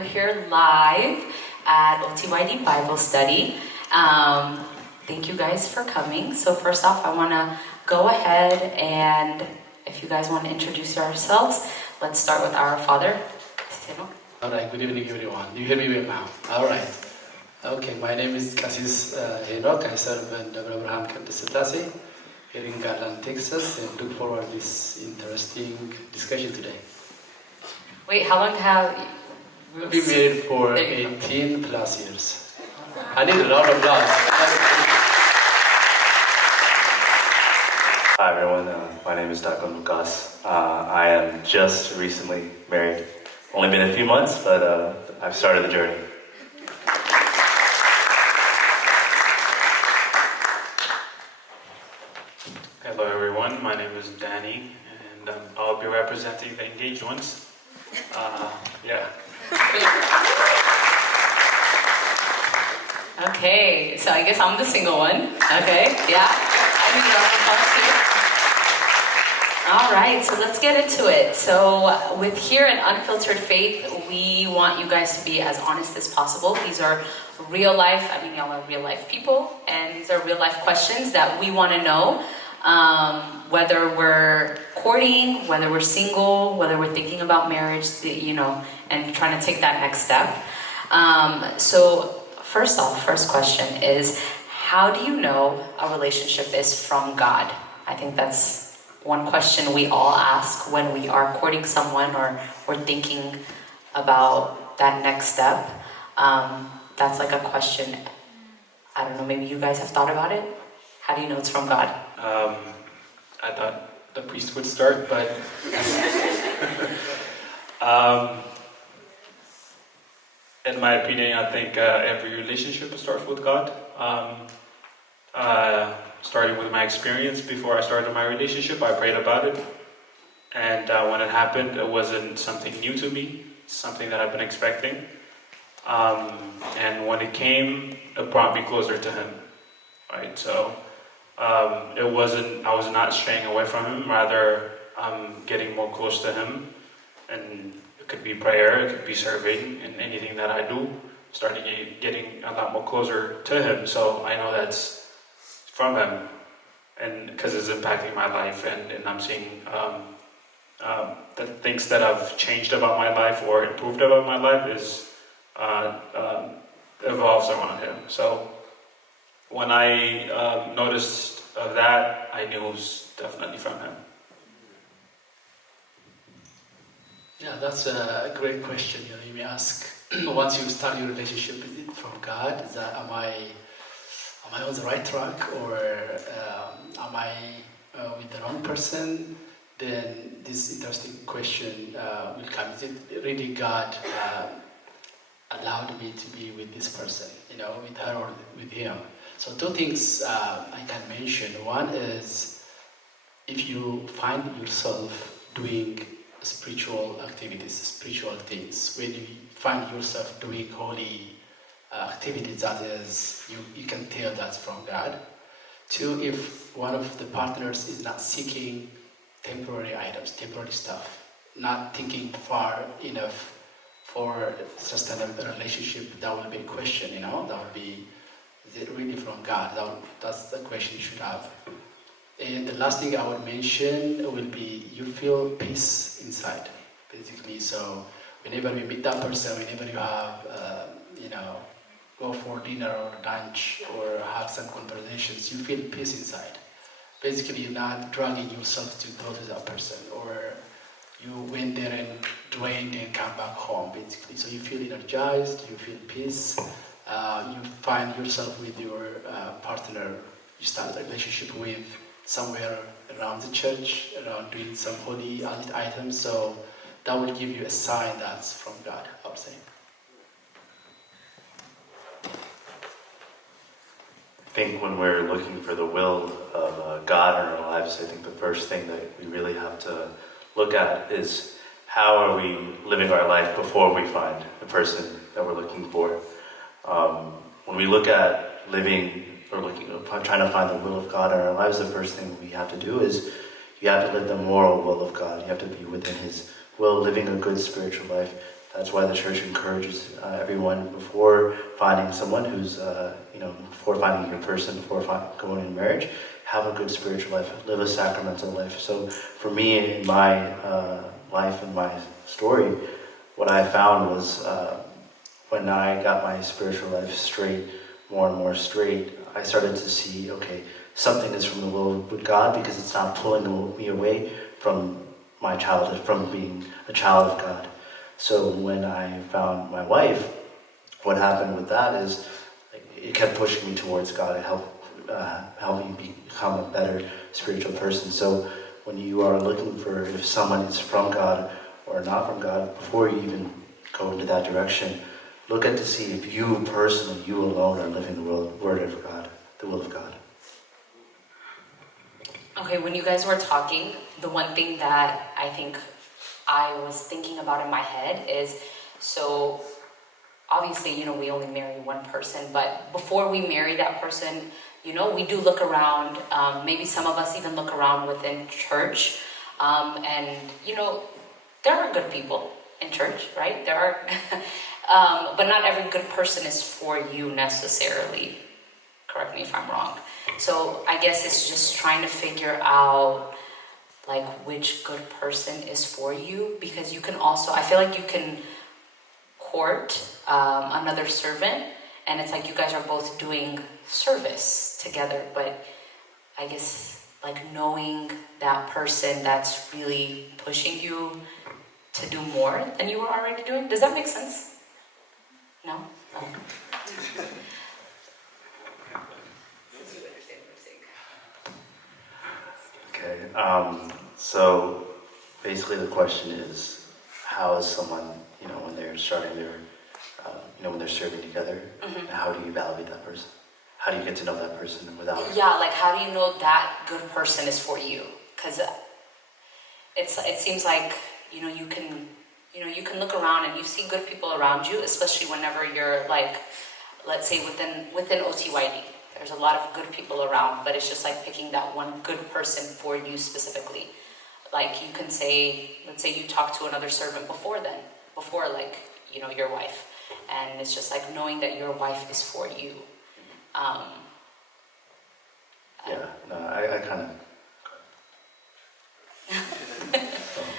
We're here live at OTYD Bible Study. Thank you guys for coming. So first off, I want to go ahead and if you guys want to introduce yourselves, let's start with our father. All right, good evening everyone. Do you hear me well now? All right. Okay, my name is Casis Henok. I serve in the Abraham Campus here in Garland, Texas, and look forward to this interesting discussion today. Wait, how long have you... We've been married for 18 plus years. I need a round of applause. Hi everyone, my name is Dr. Lucas. I am just recently married. Only been a few months, but I've started the journey. Hello everyone, my name is Danny, and I'll be representing the engaged ones. Okay, so I guess I'm the single one. Okay, yeah. All right, so let's get into it. So with here at Unfiltered Faith, we want you guys to be as honest as possible. These are real life, y'all are real life people, and these are real life questions that we want to know. Whether we're courting, whether we're single, whether we're thinking about marriage, and trying to take that next step. So first question is, how do you know a relationship is from God? I think that's one question we all ask when we are courting someone or we're thinking about that next step. That's like a question, I don't know, maybe you guys have thought about it? How do you know it's from God? I thought the priest would start, but in my opinion, I think every relationship starts with God. Starting with my experience before I started my relationship, I prayed about it, and when it happened, it wasn't something new to me, something that I've been expecting, and when it came, it brought me closer to Him, right? So I was not straying away from Him, rather getting more close to Him, and it could be prayer, it could be serving, and anything that I do, starting getting a lot more closer to Him. So I know that's from Him, and because it's impacting my life, and I'm seeing the things that have changed about my life or improved about my life is evolves around Him. So when I noticed of that, I knew it was definitely from Him. Yeah, that's a great question. You may ask, once you start your relationship, is it from God? Is that, am I on the right track, or am I with the wrong person? Then this interesting question will come. Is it really God allowed me to be with this person, with her or with him? So two things I can mention. One is, if you find yourself doing spiritual activities, spiritual things, when you find yourself doing holy activities, that is, you can tell that's from God. Two, if one of the partners is not seeking temporary items, temporary stuff, not thinking far enough for sustainable relationship, that will be a question, that would be, is it really from God? That's the question you should have. And the last thing I would mention will be, you feel peace inside, basically. So whenever you meet that person, whenever you have, go for dinner or lunch or have some conversations, you feel peace inside. Basically, you're not dragging yourself to go to that person, or you went there and drained and come back home, basically. So you feel energized, you feel peace, you find yourself with your partner, you start a relationship with somewhere around the church, around doing some holy items, so that will give you a sign that's from God, I would say. I think when we're looking for the will of God in our lives, I think the first thing that we really have to look at is, how are we living our life before we find the person that we're looking for? When we look at living or trying to find the will of God in our lives, the first thing we have to do is, you have to live the moral will of God. You have to be within His will, living a good spiritual life, That's why the church encourages everyone before finding someone who's, before finding your person, before going into marriage, have a good spiritual life, live a sacramental life. So for me, in my life and my story, what I found was when I got my spiritual life straight, more and more straight, I started to see, okay, something is from the will of God, because it's not pulling me away from my childhood, from being a child of God. So when I found my wife, what happened with that is it kept pushing me towards God. It helped me become a better spiritual person. So when you are looking for if someone is from God or not from God, before you even go into that direction, look at to see if you personally, you alone, are living the word of God, the will of God. Okay, when you guys were talking, the one thing that I think I was thinking about in my head is, so obviously, we only marry one person, but before we marry that person, we do look around. Maybe some of us even look around within church. And there are good people in church, right? There are, but not every good person is for you necessarily. Correct me if I'm wrong. So I guess it's just trying to figure out which good person is for you, because you can also, I feel like you can court another servant, and it's like you guys are both doing service together, but I guess knowing that person that's really pushing you to do more than you were already doing. Does that make sense? No? Oh. Okay, so basically the question is, how is someone, when they're starting their, when they're serving together, how do you evaluate that person? How do you get to know that person without? Yeah, how do you know that good person is for you? Because it seems like, you can look around and you see good people around you, especially whenever you're let's say within OTYD. There's a lot of good people around, but it's just picking that one good person for you specifically. You can say, let's say you talk to another servant before your wife, and it's just knowing that your wife is for you. I kind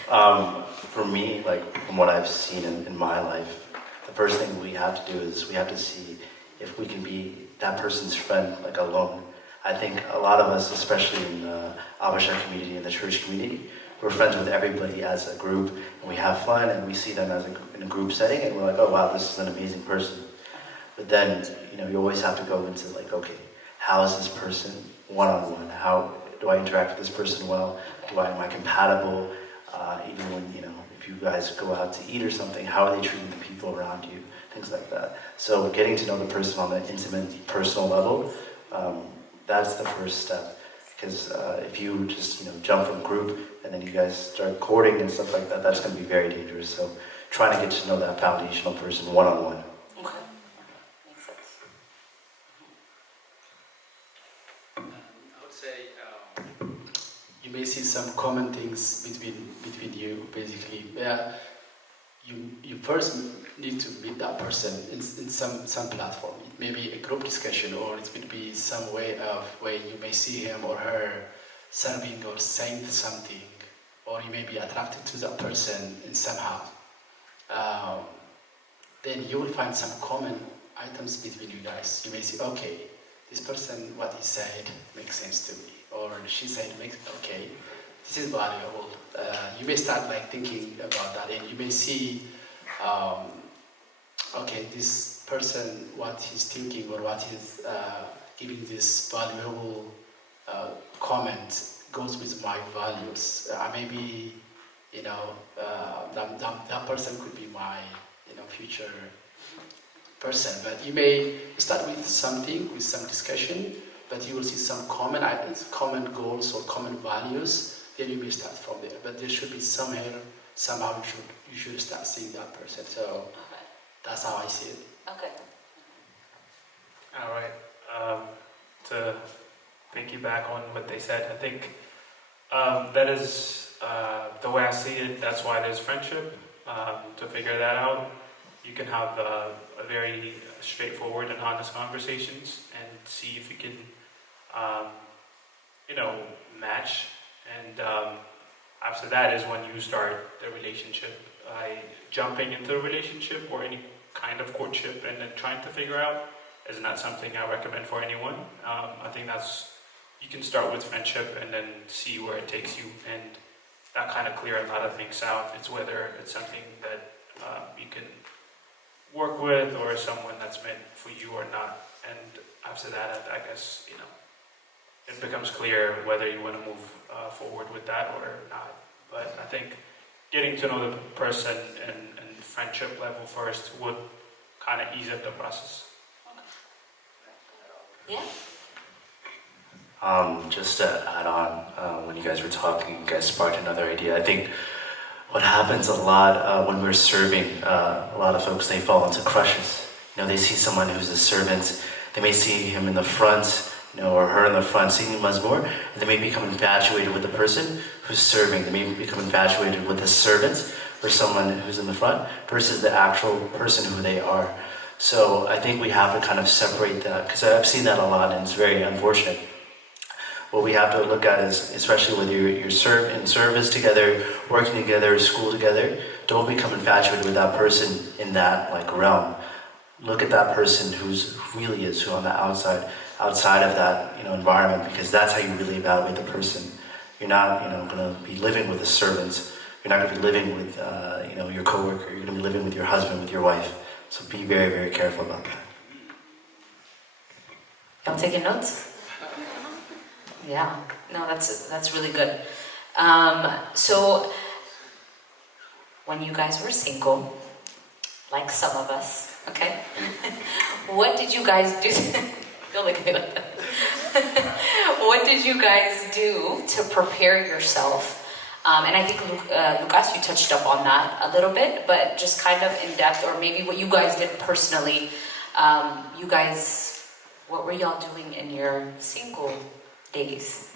of. For me, from what I've seen in my life, the first thing we have to do is we have to see if we can be that person's friend, alone. I think a lot of us, especially in the Abasha community and the church community, we're friends with everybody as a group, and we have fun, and we see them in a group setting, and we're like, oh wow, this is an amazing person. But then, you always have to go into okay, how is this person one-on-one? How do I interact with this person well? Am I compatible? Even when, if you guys go out to eat or something, how are they treating the people around you? Things like that. So getting to know the person on an intimate, personal level, that's the first step. Because if you just jump from group and then you guys start courting and stuff like that, that's going to be very dangerous. So trying to get to know that foundational person one-on-one. Okay. Makes sense. I would say you may see some common things between you, basically. Yeah, you first need to meet that person in some platform. It may be a group discussion, or it could be some way of where you may see him or her serving or saying something, or you may be attracted to that person in somehow. Then you will find some common items between you guys. You may see, okay, this person, what he said makes sense to me, or she said okay, this is valuable. You may start thinking about that, and you may see, okay, this person, what he's thinking or what he's giving this valuable comment goes with my values. Maybe that person could be my future person. But you may start with something, with some discussion, but you will see some common items, common goals or common values. Then you may start from there. But there should be somehow you should start seeing that person. So that's how I see it. Okay. All right. To piggyback on what they said, I think that is the way I see it. That's why there's friendship. to figure that out. You can have a very straightforward and honest conversations and see if you can, match. And after that is when you start the relationship. Jumping into a relationship or any kind of courtship and then trying to figure out is not something I recommend for anyone. I think you can start with friendship and then see where it takes you, and that kind of clear a lot of things out. It's whether it's something that you can work with or someone that's meant for you or not. And after that, I guess, it becomes clear whether you want to move forward with that or not. But I think getting to know the person and friendship level first would kind of ease up the process. Yeah. Just to add on, when you guys were talking, you guys sparked another idea. I think what happens a lot when we're serving, a lot of folks, they fall into crushes. They see someone who's a servant, they may see him in the front, or her in the front singing Mezmur, and they may become infatuated with the person who's serving. They may become infatuated with the servant or someone who's in the front versus the actual person who they are. So I think we have to kind of separate that, because I've seen that a lot and it's very unfortunate. What we have to look at is, especially whether you're in service together, working together, school together, don't become infatuated with that person in that realm. Look at that person who really is, who on the outside of that environment, because that's how you really evaluate the person. You're not going to be living with a servant. You're not going to be living with your coworker. You're going to be living with your husband, with your wife. So be very, very careful about that. Y'all taking notes? Yeah, no, that's really good. So when you guys were single, like some of us, okay, what did you guys do? Don't look at me like that. What did you guys do to prepare yourself? And I think Lucas, you touched up on that a little bit, but just kind of in depth, or maybe what you guys did personally. What were y'all doing in your single days?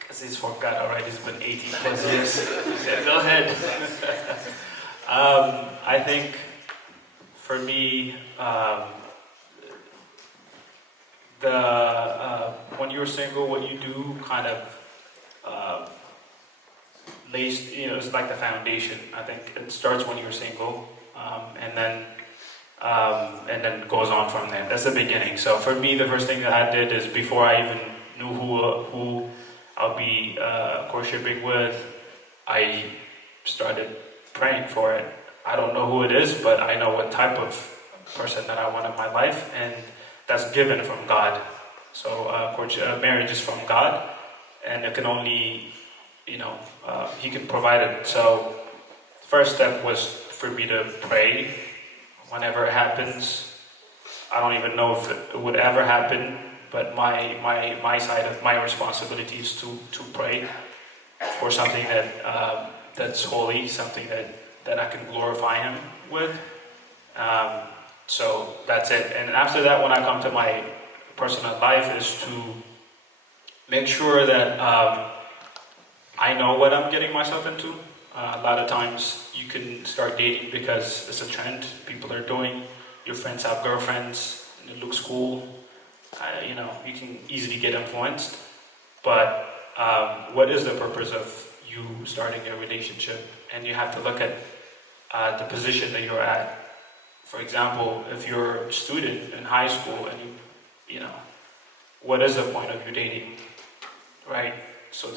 Because he's forgot already, it's been 18 plus years. Yeah, go ahead. I think for me, when you're single, what you do kind of lays, it's like the foundation. I think it starts when you're single, and then goes on from there. That's the beginning. So for me, the first thing that I did is, before I even knew who I'll be courtshipping with, I started praying for it. I don't know who it is, but I know what type of person that I want in my life, and that's given from God. So marriage is from God, and it can only, He can provide it. So first step was for me to pray. Whenever it happens, I don't even know if it would ever happen, but my side of my responsibility is to pray for something that's holy, something that I can glorify Him with. So that's it. And after that, when I come to my personal life, is to make sure that I know what I'm getting myself into. A lot of times you can start dating because it's a trend people are doing. Your friends have girlfriends, and it looks cool. You can easily get influenced. But what is the purpose of you starting a relationship? And you have to look at the position that you're at. For example, if you're a student in high school and what is the point of you dating, right? So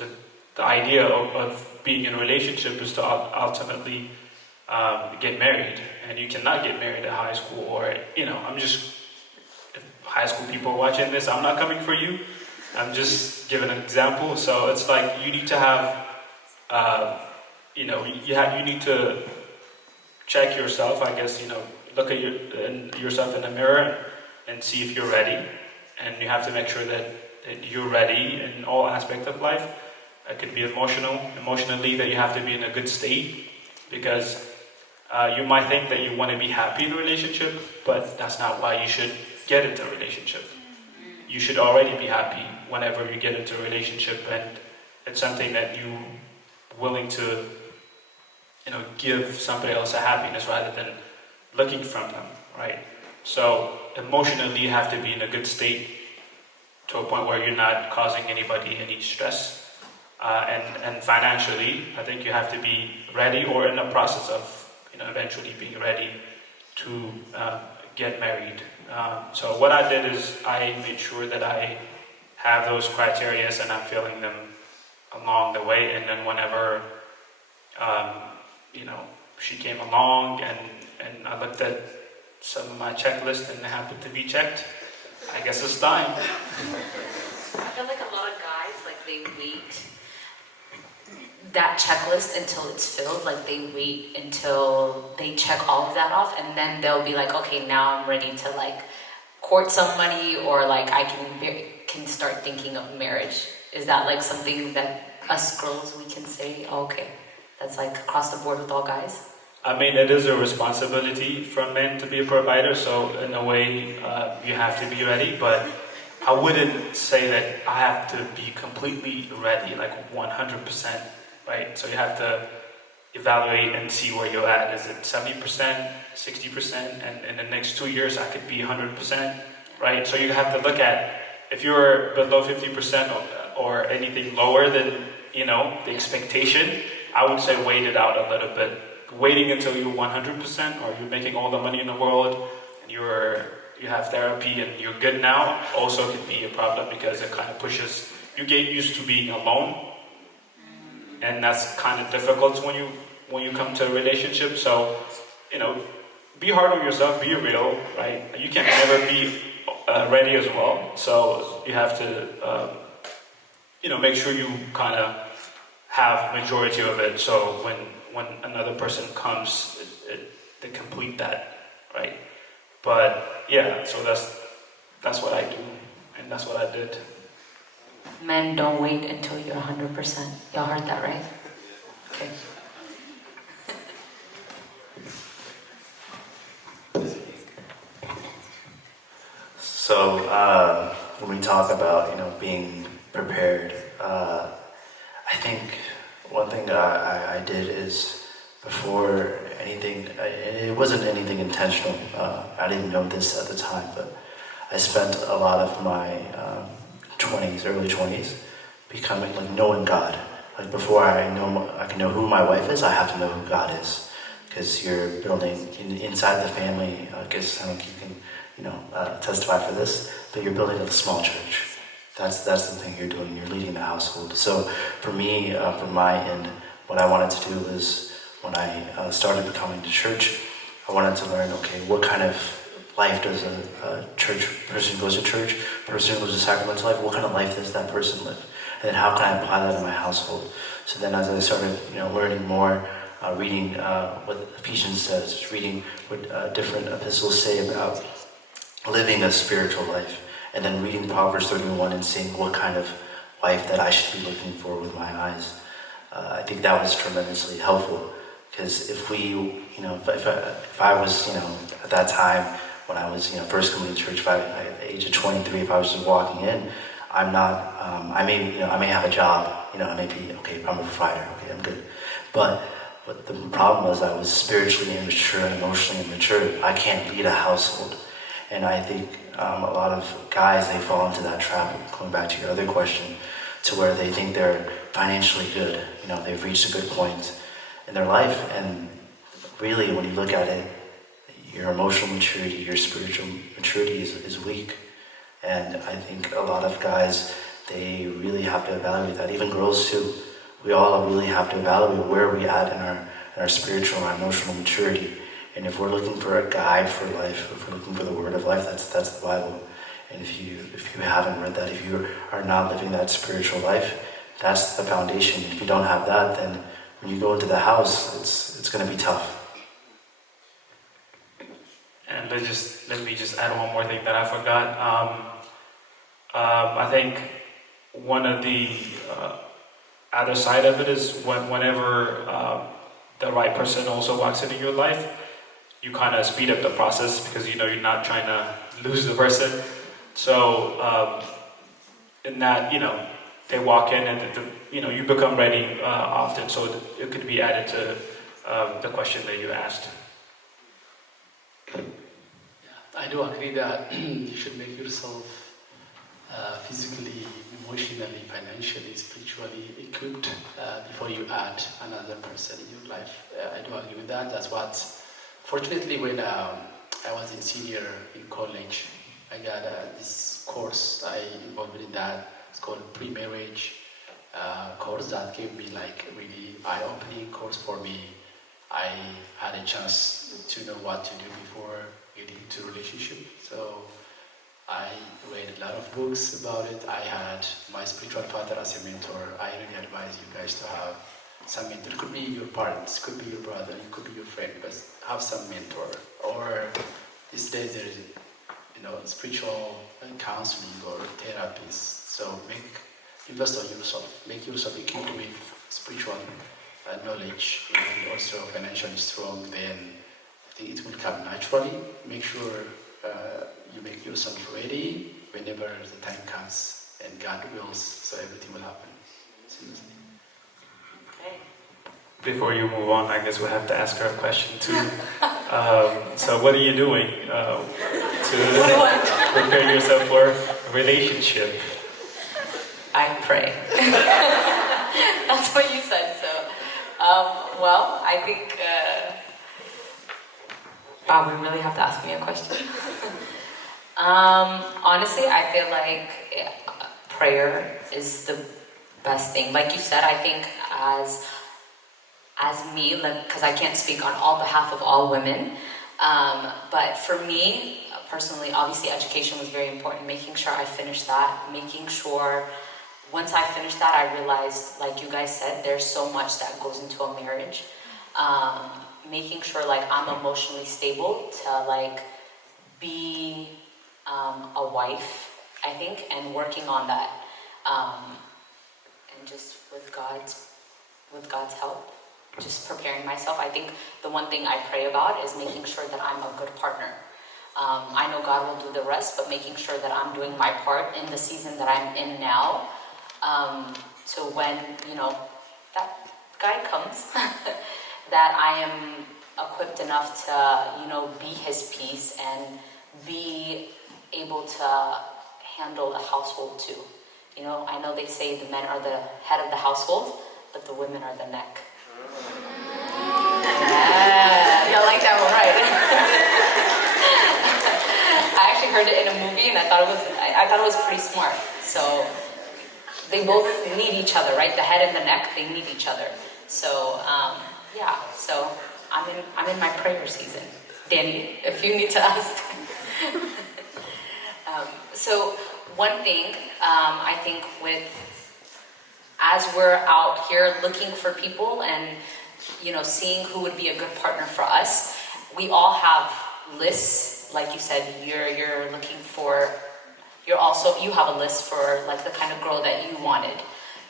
the idea of being in a relationship is to ultimately get married, and you cannot get married at high school, or if high school people watching this, I'm not coming for you. I'm just giving an example. So it's like you need to have, you need to check yourself. I guess look at yourself in the mirror and see if you're ready, and you have to make sure that you're ready in all aspects of life. It could be emotionally, that you have to be in a good state, because you might think that you want to be happy in a relationship, but that's not why you should get into a relationship. You should already be happy whenever you get into a relationship, and it's something that you willing to, give somebody else a happiness rather than looking from them, right? So emotionally, you have to be in a good state to a point where you're not causing anybody any stress. And financially, I think you have to be ready or in the process of, eventually being ready to get married. So what I did is I made sure that I have those criteria and I'm filling them along the way. And then whenever, she came along and I looked at some of my checklist and it happened to be checked, I guess it's time. I feel like a lot of guys, like they wait that checklist until it's filled, like they wait until they check all of that off, and then they'll be like, okay, now I'm ready to like court somebody, or like I can start thinking of marriage. Is that like something that us girls, we can say, oh, okay, that's like across the board with all guys? I mean, it is a responsibility for men to be a provider, so in a way, you have to be ready, but I wouldn't say that I have to be completely ready, like 100%, right? So you have to evaluate and see where you're at. Is it 70%, 60%, and in the next 2 years, I could be 100%, right? So you have to look at, if you're below 50% or anything lower than, the expectation, I would say wait it out a little bit. Waiting until you're 100% or you're making all the money in the world and you have therapy and you're good now also can be a problem, because it kind of pushes, you get used to being alone, and that's kind of difficult when you come to a relationship. So, be hard on yourself, be real, right? You can never be ready as well. So you have to, make sure you kind of have majority of it. So when another person comes, they complete that, right? But yeah, so that's what I do, and that's what I did. Men, don't wait until you're 100%. Y'all heard that, right? Okay. So when we talk about being prepared, I think one thing that I did is, before anything, it wasn't anything intentional. I didn't know this at the time, but I spent a lot of my early 20s, becoming like knowing God. Like before I can know who my wife is, I have to know who God is, because you're building inside the family. I guess I don't know if you can testify for this, but you're building a small church. That's the thing you're doing. You're leading the household. So for me, from my end, what I wanted to do was, when I started becoming to church, I wanted to learn, okay, what kind of life does a person who goes to church, person who goes to sacramental life, what kind of life does that person live? And then how can I apply that in my household? So then as I started learning more, reading what Ephesians says, reading what different epistles say about living a spiritual life, and then reading Proverbs 31 and seeing what kind of life that I should be looking for with my eyes. I think that was tremendously helpful, because if I was, at that time when I was, first coming to church, at the age of 23, if I was just walking in, I'm not, I may have a job, I may be, okay, I'm a provider, okay, I'm good. But the problem was I was spiritually immature and emotionally immature. I can't lead a household. And I think a lot of guys, they fall into that trap, going back to your other question, to where they think they're financially good. They've reached a good point in their life. And really, when you look at it, your emotional maturity, your spiritual maturity is weak. And I think a lot of guys, they really have to evaluate that. Even girls too. We all really have to evaluate where we're at in our spiritual and our emotional maturity. And if we're looking for a guide for life, if we're looking for the word of life, that's the Bible. And if you haven't read that, if you are not living that spiritual life, that's the foundation. If you don't have that, then when you go into the house, it's going to be tough. And let me just add one more thing that I forgot. I think one of the other side of it is whenever the right person also walks into your life, you kind of speed up the process, because you're not trying to lose the person. So in that, they walk in and you become ready often. So it could be added to the question that you asked. I do agree that you should make yourself physically, emotionally, financially, spiritually equipped before you add another person in your life. I do agree with that. That's what, fortunately, when I was in senior in college, I got this course. I involved in that. It's called Premarry course that gave me like a really eye-opening course for me. I had a chance to know what to do before getting into a relationship. So I read a lot of books about it. I had my spiritual father as a mentor. I really advise you guys to have some mentor. It could be your parents, could be your brother, it could be your friend, but have some mentor. Or these days there is, spiritual counseling or therapists. So invest on yourself. Make yourself equipped with spiritual knowledge and also financially strong. Then I think it will come naturally. Make sure you make yourself ready whenever the time comes and God wills, so everything will happen. Seriously. Okay. Before you move on, I guess we'll have to ask her a question too. So what are you doing to prepare yourself for a relationship? I pray. That's what you said. So, well, I think. Wow, we really have to ask me a question. Honestly, I feel like prayer is the best thing. Like you said, I think as me, because I can't speak on all behalf of all women, but for me personally, obviously education was very important. Making sure I finished that, making sure once I finished that, I realized, like you guys said, there's so much that goes into a marriage. Making sure like I'm emotionally stable to be a wife, I think, and working on that, and just with God's help, just preparing myself. I think the one thing I pray about is making sure that I'm a good partner. I know God will do the rest, but making sure that I'm doing my part in the season that I'm in now. So when that guy comes, that I am equipped enough to, be his peace and be able to handle a household too. I know they say the men are the head of the household, but the women are the neck. Yeah, y'all like that one, right? I actually heard it in a movie, and I thought it was pretty smart. So they both need each other, right? The head and the neck, they need each other. So yeah, so I'm in my prayer season. Danny, if you need to ask. So one thing, I think as we're out here looking for people and, seeing who would be a good partner for us, we all have lists. Like you said, you're looking for, you have a list for like the kind of girl that you wanted,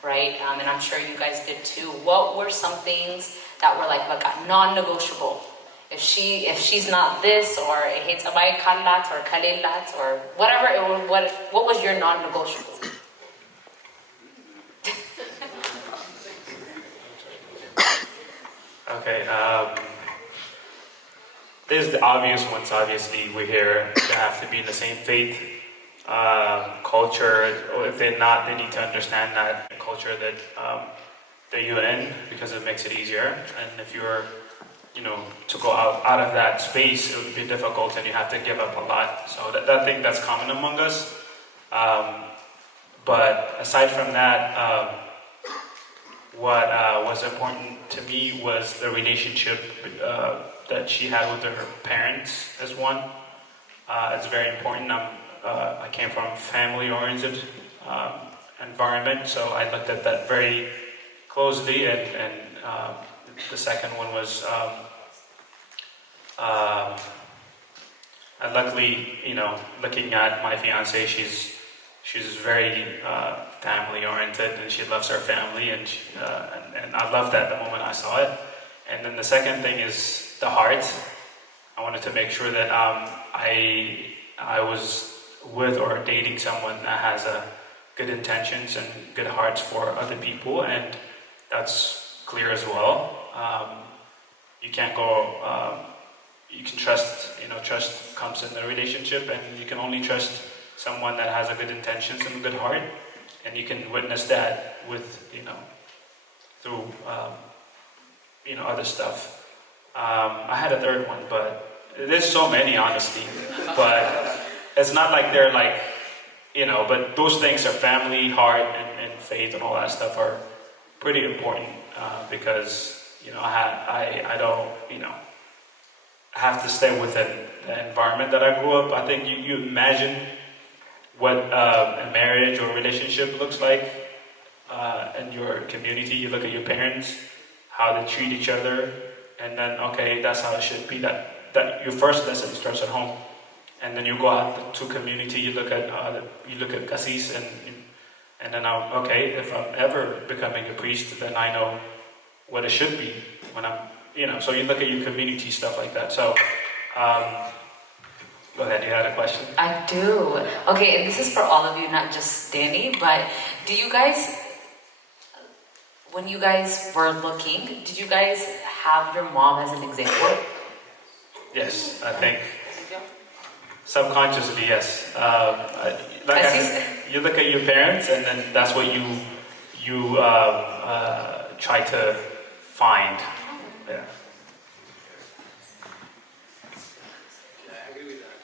right? And I'm sure you guys did too. What were some things that were like a non-negotiable? If she's not this, or it's abay kallat or kalillat or whatever, what was your non-negotiable? Okay, there's the obvious ones. Obviously, we hear they have to be in the same faith, culture, or if they're not, they need to understand that culture that you're in, because it makes it easier. And if you're, to go out of that space, it would be difficult, and you have to give up a lot. So that thing that's common among us. But aside from that, what was important to me was the relationship that she had with her parents as one. It's very important. I came from a family-oriented environment, so I looked at that very closely. And the second one was, luckily, looking at my fiance, she's very family-oriented, and she loves her family, and I loved that the moment I saw it. And then the second thing is the heart. I wanted to make sure that I was with or dating someone that has good intentions and good hearts for other people, and that's clear as well. You can't go. You can trust. Trust comes in a relationship, and you can only trust someone that has a good intentions and a good heart, and you can witness that with through other stuff. I had a third one, but there's so many, honestly. But it's not like they're like, but those things are family, heart, and faith, and all that stuff are pretty important because I don't I have to stay within the environment that I grew up. I think you imagine what a marriage or relationship looks like in your community. You look at your parents, how they treat each other, and then okay, that's how it should be. That your first lesson starts at home, and then you go out to community. You look at casis, and then okay, if I'm ever becoming a priest, then I know what it should be when I'm. So you look at your community, stuff like that. So, go ahead, you had a question? I do. Okay, and this is for all of you, not just Danny, but do you guys, when you guys were looking, did you guys have your mom as an example? Yes, I think subconsciously, yes. Like I said, you look at your parents, and then that's what you try to find. Yeah. I agree with that.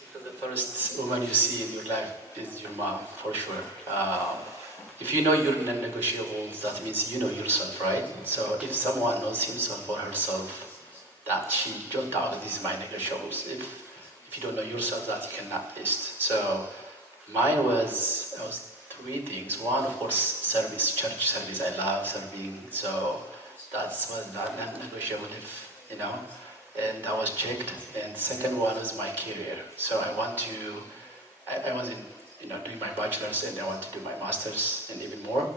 Because the first woman you see in your life is your mom, for sure. If you know your non-negotiables, that means you know yourself, right? So if someone knows himself or herself, that she don't doubt this is my negotiables. If you don't know yourself, that you cannot list. So mine was three things. One, of course, service, church service. I love serving, so that's what not negotiable, and that was checked. And second one was my career. So I was doing my bachelor's, and I want to do my master's and even more.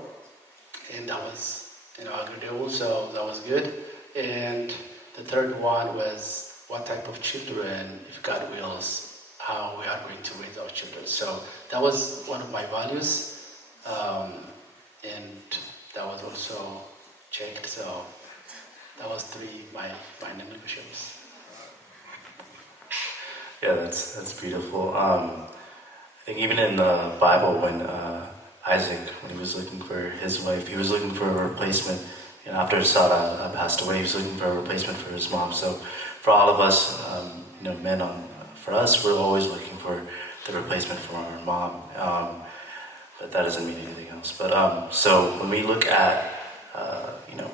And that was, agreeable, so that was good. And the third one was what type of children, if God wills, how we are going to raise our children. So that was one of my values, and that was also checked. So that was my non-negotiables. Yeah, that's beautiful. I think even in the Bible, when Isaac, when he was looking for his wife, he was looking for a replacement. After Sarah passed away, he was looking for a replacement for his mom. So for all of us, men, for us, we're always looking for the replacement for our mom. But that doesn't mean anything else. But so when we look at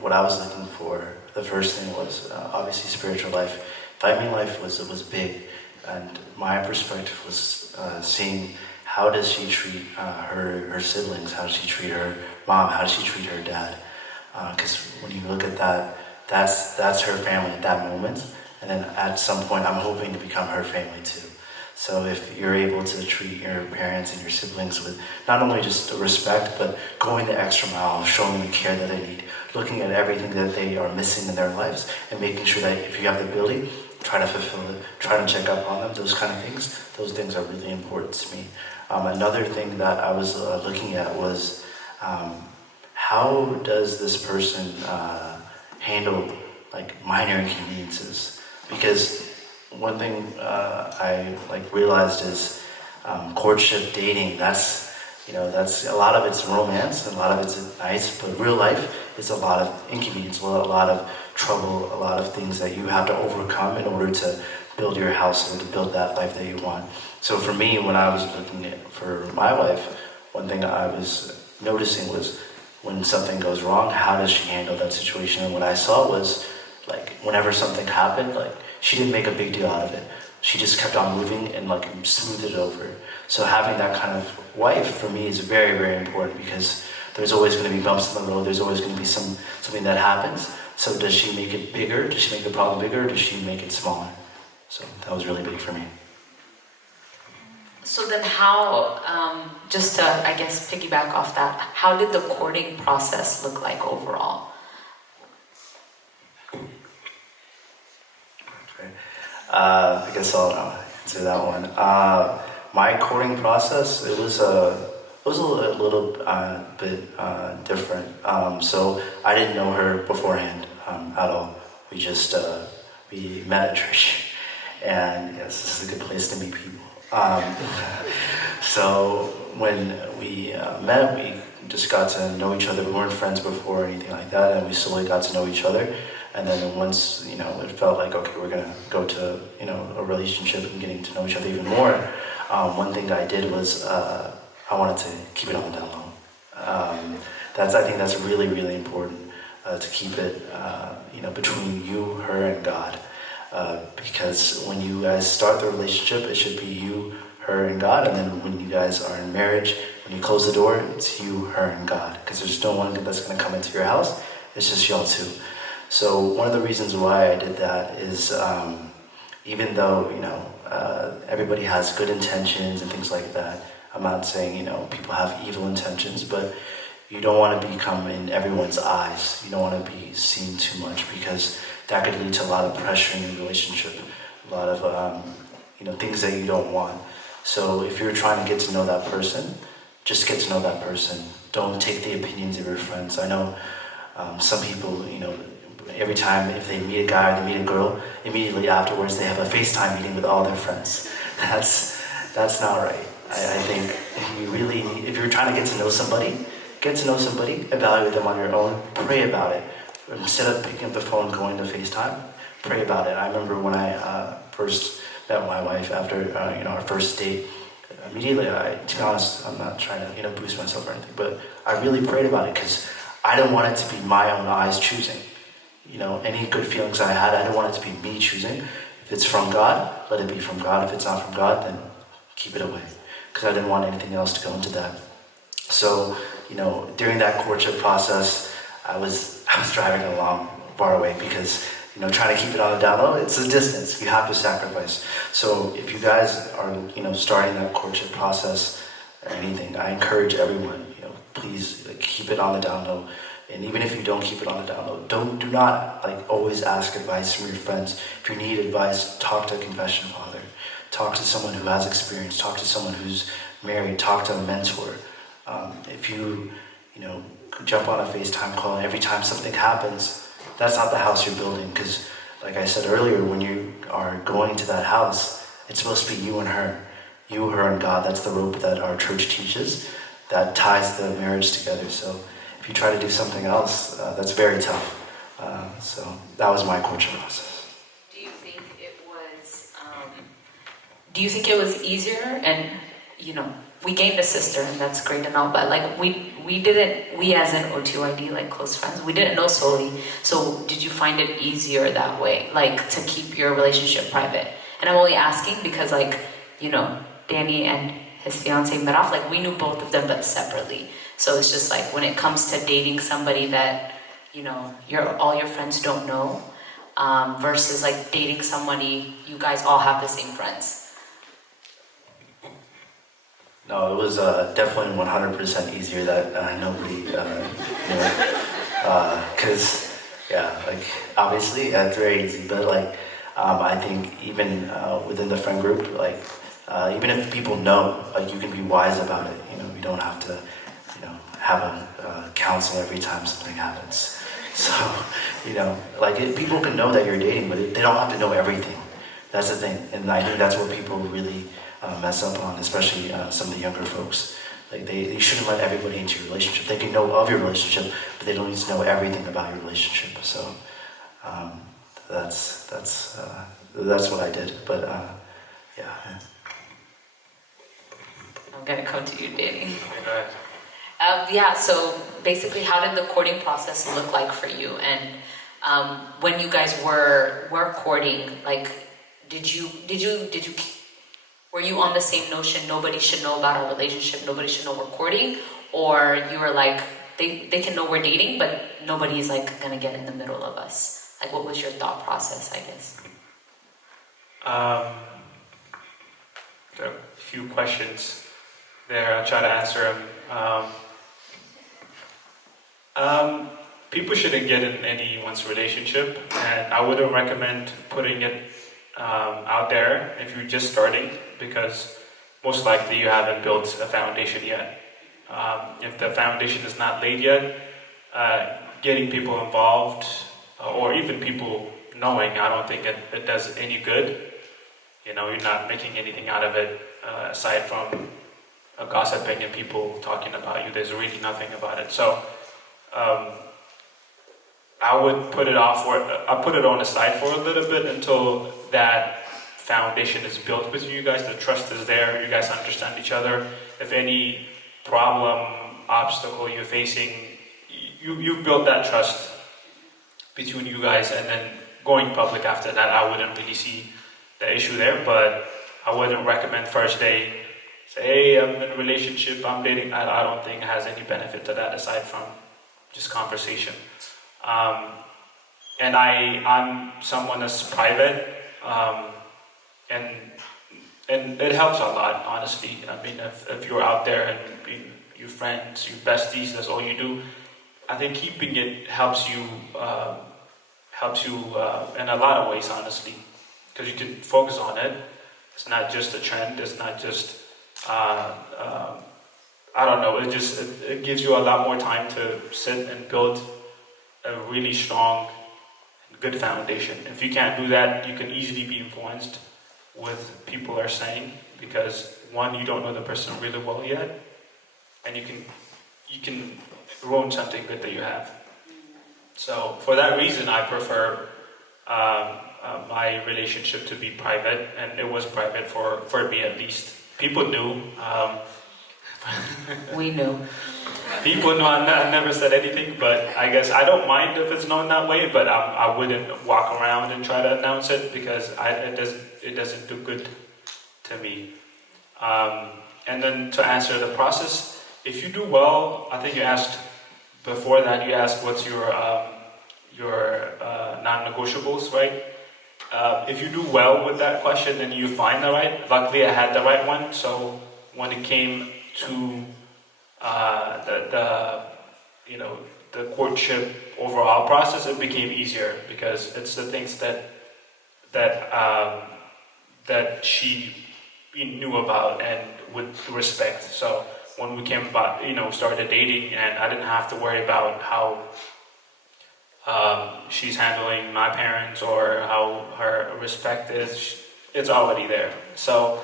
what I was looking for, the first thing was obviously spiritual life. Family life was big, and my perspective was seeing how does she treat her siblings, how does she treat her mom, how does she treat her dad? Because when you look at that, that's her family at that moment, and then at some point I'm hoping to become her family too. So if you're able to treat your parents and your siblings with not only just respect, but going the extra mile, showing the care that they need, looking at everything that they are missing in their lives, and making sure that if you have the ability, try to fulfill it, try to check up on them, those kind of things, those things are really important to me. Another thing that I was looking at was how does this person handle minor inconveniences? Because one thing I realized is courtship, dating. That's a lot of it's romance, and a lot of it's nice. But real life is a lot of inconvenience, a lot of trouble, a lot of things that you have to overcome in order to build your house and to build that life that you want. So for me, when I was looking for my wife, one thing I was noticing was when something goes wrong, how does she handle that situation? And what I saw was whenever something happened, she didn't make a big deal out of it. She just kept on moving and smoothed it over. So having that kind of wife for me is very, very important, because there's always going to be bumps in the road. There's always going to be something that happens. So does she make it bigger? Does she make the problem bigger, or does she make it smaller? So that was really big for me. So then how, just to, I guess, piggyback off that, how did the courting process look like overall? I guess I'll answer that one. My courting process, it was it was a little bit different. So I didn't know her beforehand at all. We just we met at church, and yes, this is a good place to meet people. So when we met, we just got to know each other. We weren't friends before or anything like that, and we slowly got to know each other. And then once, it felt like, okay, we're gonna go to, a relationship and getting to know each other even more. One thing I did was I wanted to keep it on the down low. I think that's really, really important to keep it, between you, her, and God. Because when you guys start the relationship, it should be you, her, and God. And then when you guys are in marriage, when you close the door, it's you, her, and God. Because there's no one that's going to come into your house. It's just y'all two. So one of the reasons why I did that is even though, everybody has good intentions and things like that. I'm not saying, people have evil intentions, but you don't want to become in everyone's eyes. You don't want to be seen too much, because that could lead to a lot of pressure in your relationship, a lot of, things that you don't want. So if you're trying to get to know that person, just get to know that person. Don't take the opinions of your friends. I know some people, every time if they meet a guy or they meet a girl, immediately afterwards they have a FaceTime meeting with all their friends. That's not right. I think if you're trying to get to know somebody, evaluate them on your own, pray about it. Instead of picking up the phone, going to FaceTime, pray about it. I remember when I first met my wife after our first date, immediately, to be honest, I'm not trying to boost myself or anything, but I really prayed about it because I didn't want it to be my own eyes choosing. Any good feelings I had, I didn't want it to be me choosing. If it's from God, let it be from God. If it's not from God, then keep it away, because I didn't want anything else to go into that. So, during that courtship process, I was driving along far away because, trying to keep it on the down low, it's a distance. You have to sacrifice. So if you guys are, starting that courtship process or anything, I encourage everyone, please keep it on the down low. And even if you don't keep it on the down low, do not always ask advice from your friends. If you need advice, talk to a confession father. Talk to someone who has experience. Talk to someone who's married. Talk to a mentor. If you, jump on a FaceTime call and every time something happens, that's not the house you're building. Because, like I said earlier, when you are going to that house, it's supposed to be you and her. You, her, and God. That's the rope that our church teaches that ties the marriage together. So if you try to do something else, that's very tough. So that was my courtship process. Do you think it was easier? And we gained a sister, and that's great and all, but we as an OTYD, close friends, we didn't know Soli. So did you find it easier that way, to keep your relationship private? And I'm only asking because Danny and his fiance met off, we knew both of them, but separately. So it's just when it comes to dating somebody that, all your friends don't know, versus dating somebody you guys all have the same friends. No, it was definitely 100% easier that nobody because obviously it's very easy, but I think even within the friend group, even if people know, you can be wise about it. You don't have to have a counsel every time something happens. So people can know that you're dating, but they don't have to know everything. That's the thing, and I think that's what people really mess up on, especially some of the younger folks. They shouldn't let everybody into your relationship. They can know of your relationship, but they don't need to know everything about your relationship. So that's what I did. But yeah. I'm gonna come to you, Danny. Go ahead. So basically, how did the courting process look like for you? And when you guys were courting, were you on the same notion, nobody should know about our relationship, nobody should know we're courting? Or you were they can know we're dating, but nobody's gonna get in the middle of us? What was your thought process, I guess? There are a few questions there. I'll try to answer them. People shouldn't get in anyone's relationship, and I wouldn't recommend putting it out there if you're just starting, because most likely you haven't built a foundation yet. If the foundation is not laid yet, getting people involved, or even people knowing, I don't think it does any good. You know, you're not making anything out of it aside from gossiping and people talking about you. There's really nothing about it. So I would put it on the side for a little bit until that foundation is built with you guys. The trust is there. You guys understand each other. If any problem, obstacle you're facing, you've built that trust between you guys, and then going public after that, I wouldn't really see the issue there. But I wouldn't recommend first day say, hey, I'm in a relationship, I'm dating. I don't think it has any benefit to that aside from just conversation. And I'm someone that's private, and it helps a lot, honestly. I mean, if you're out there and your friends, your besties, that's all you do, I think keeping it helps you in a lot of ways, honestly, because you can focus on it. It's not just a trend. It's not just I don't know. It gives you a lot more time to sit and build a really strong, good foundation. If you can't do that, you can easily be influenced with people are saying, because one, you don't know the person really well yet, and you can ruin something good that you have. So for that reason, I prefer my relationship to be private, and it was private for me at least. People knew. We knew. People know I never said anything, but I guess I don't mind if it's known that way, but I wouldn't walk around and try to announce it, because it doesn't do good to me. And then to answer the process, if you do well, I think you asked before that, you asked what's your non-negotiables, right? If you do well with that question, then you find the right. Luckily, I had the right one, so when it came to the courtship overall process, it became easier, because it's the things that she knew about and would respect. So when we came about, started dating, and I didn't have to worry about how she's handling my parents or how her respect is, it's already there. So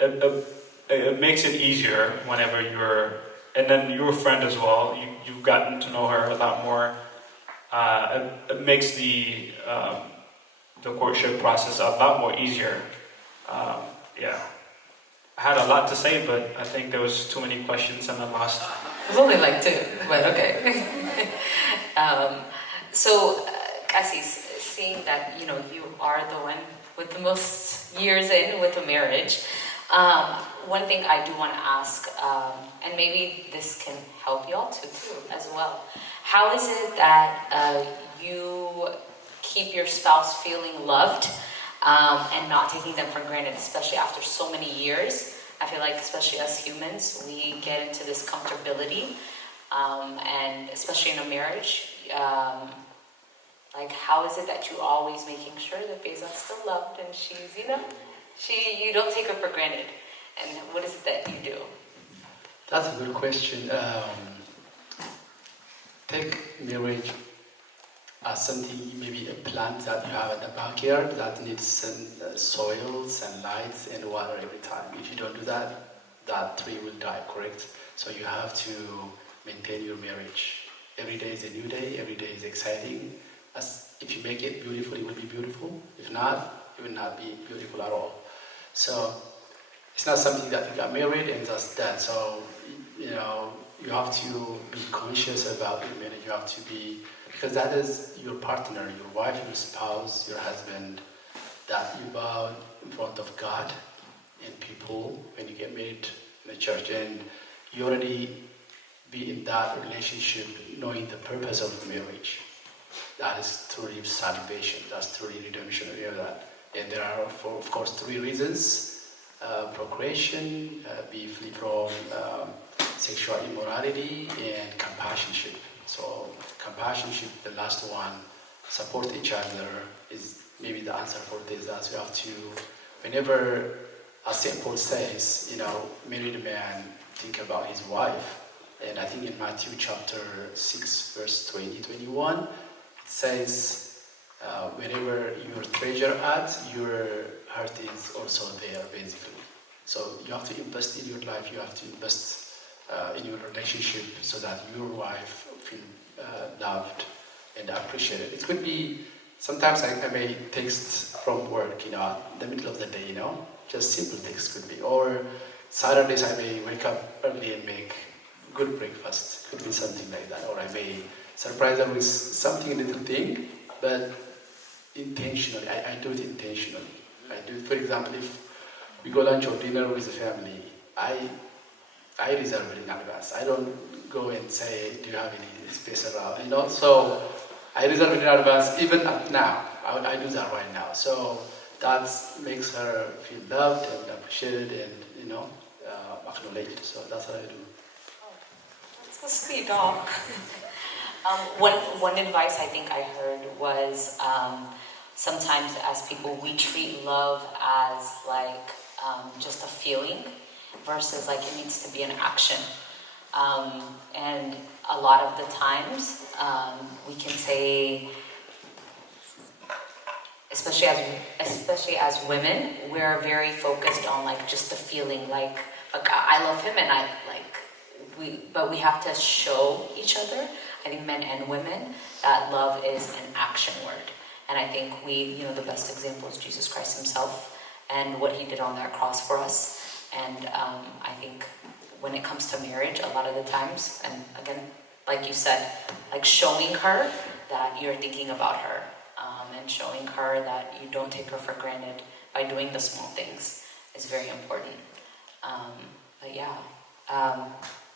it makes it easier whenever and then you're a friend as well. You've gotten to know her a lot more. It makes the courtship process a lot more easier. Yeah. I had a lot to say, but I think there was too many questions and I lost. It was only like 2, but okay. Cassie, seeing that you are the one with the most years in with a marriage, one thing I do want to ask, and maybe this can help y'all too as well. How is it that you keep your spouse feeling loved and not taking them for granted, especially after so many years? I feel like, especially as humans, we get into this comfortability, and especially in a marriage, like, how is it that you always making sure that Beza's still loved and she's, you don't take her for granted? And what is it that you do? That's a good question. Take marriage as something, maybe a plant that you have in the backyard that needs soil, sunlight, and water every time. If you don't do that, that tree will die, correct? So you have to maintain your marriage. Every day is a new day, every day is exciting. If you make it beautiful, it will be beautiful. If not, it will not be beautiful at all. So it's not something that you got married and just that. So, you have to be conscious about your marriage. You have to be, because that is your partner, your wife, your spouse, your husband, that you bow in front of God and people when you get married in the church. And you already be in that relationship knowing the purpose of marriage. That is truly salvation. That's truly redemption. You know that. And there are, of course, 3 reasons. Procreation, be free from sexual immorality, and companionship. So companionship, the last one, support each other, is maybe the answer for this. That you have to, whenever, as St. Paul says, married man think about his wife. And I think in Matthew chapter 6, verse 20-21, it says, wherever your treasure at, your heart is also there, basically. So you have to invest in your life, you have to invest in your relationship so that your wife feel loved and appreciated. It could be, sometimes I may text from work, in the middle of the day, just simple text could be. Or Saturdays I may wake up early and make good breakfast, could be something like that. Or I may surprise her with something, little thing, but intentionally, I do it intentionally. I do it, for example, if we go lunch or dinner with the family, I reserve it in advance. I don't go and say, do you have any space around, so I reserve it in advance, even now. I do that right now. So that makes her feel loved and appreciated and, acknowledged. So that's what I do. That's so sweet, dog. One advice I think I heard was sometimes as people, we treat love as like just a feeling versus like it needs to be an action. And a lot of the times we can say, especially as women, we're very focused on like just the feeling, like I love him and but we have to show each other, I think men and women, that love is an action word. And I think the best example is Jesus Christ himself and what he did on that cross for us. And I think when it comes to marriage, a lot of the times, and again, like you said, like showing her that you're thinking about her, and showing her that you don't take her for granted by doing the small things is very important. But yeah,